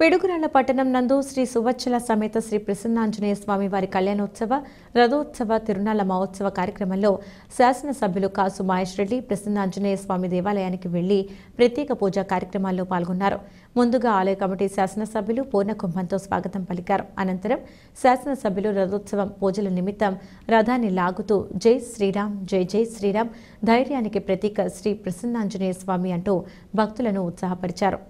పిడుగురాళ్ల పట్టణం నందు శ్రీ సువచ్చల సమేత శ్రీ ప్రసన్నాంజనేయ స్వామి వారి కళ్యాణోత్సవ రథోత్సవ తిరునాళ్ల మహోత్సవ కార్యక్రమంలో శాసనసభ్యులు కాసు మహేష్ రెడ్డి ప్రసన్నాంజనేయ స్వామి దేవాలయానికి వెళ్లి ప్రత్యేక పూజా కార్యక్రమాల్లో పాల్గొన్నారు. ముందుగా ఆలయ కమిటీ శాసనసభ్యులు పూర్ణకుంభంతో స్వాగతం పలికారు. అనంతరం శాసనసభ్యులు రథోత్సవం పూజల నిమిత్తం రథాన్ని లాగుతూ జై శ్రీరామ్ జై జై శ్రీరామ్ ధైర్యానికి ప్రతీక శ్రీ ప్రసన్నాంజనేయ స్వామి అంటూ భక్తులను ఉత్సాహపరిచారు.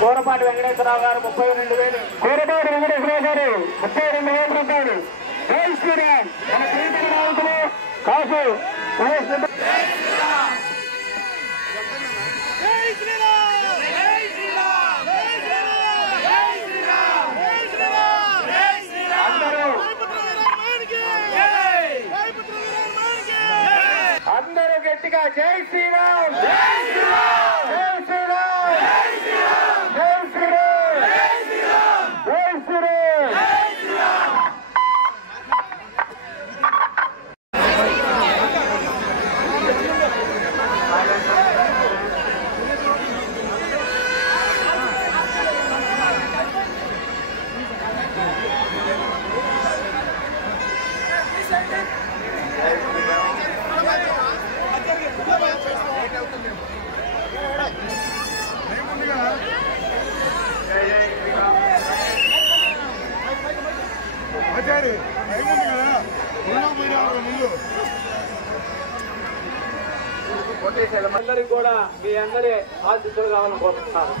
కోరపాటి వెంకటేశ్వరరావు గారు 32,000, కోరపాటి వెంకటేశ్వరరావు గారు 32,000 రూపాయలు. జై శ్రీరామ్ మన ప్రీతి నాయకులు కాసు మహేష్ రెడ్డి. అందరూ గట్టిగా జై శ్రీరామ్ జై శ్రీరామ్ జై శ్రీరామ్ జై శ్రీరామ్ జై శ్రీరామ్ జై శ్రీరామ్ జై శ్రీరామ్ జై శ్రీరామ్. అందరికి కూడా మీ అందరి ఆశీస్సులు కావాలని కోరుతున్నాను.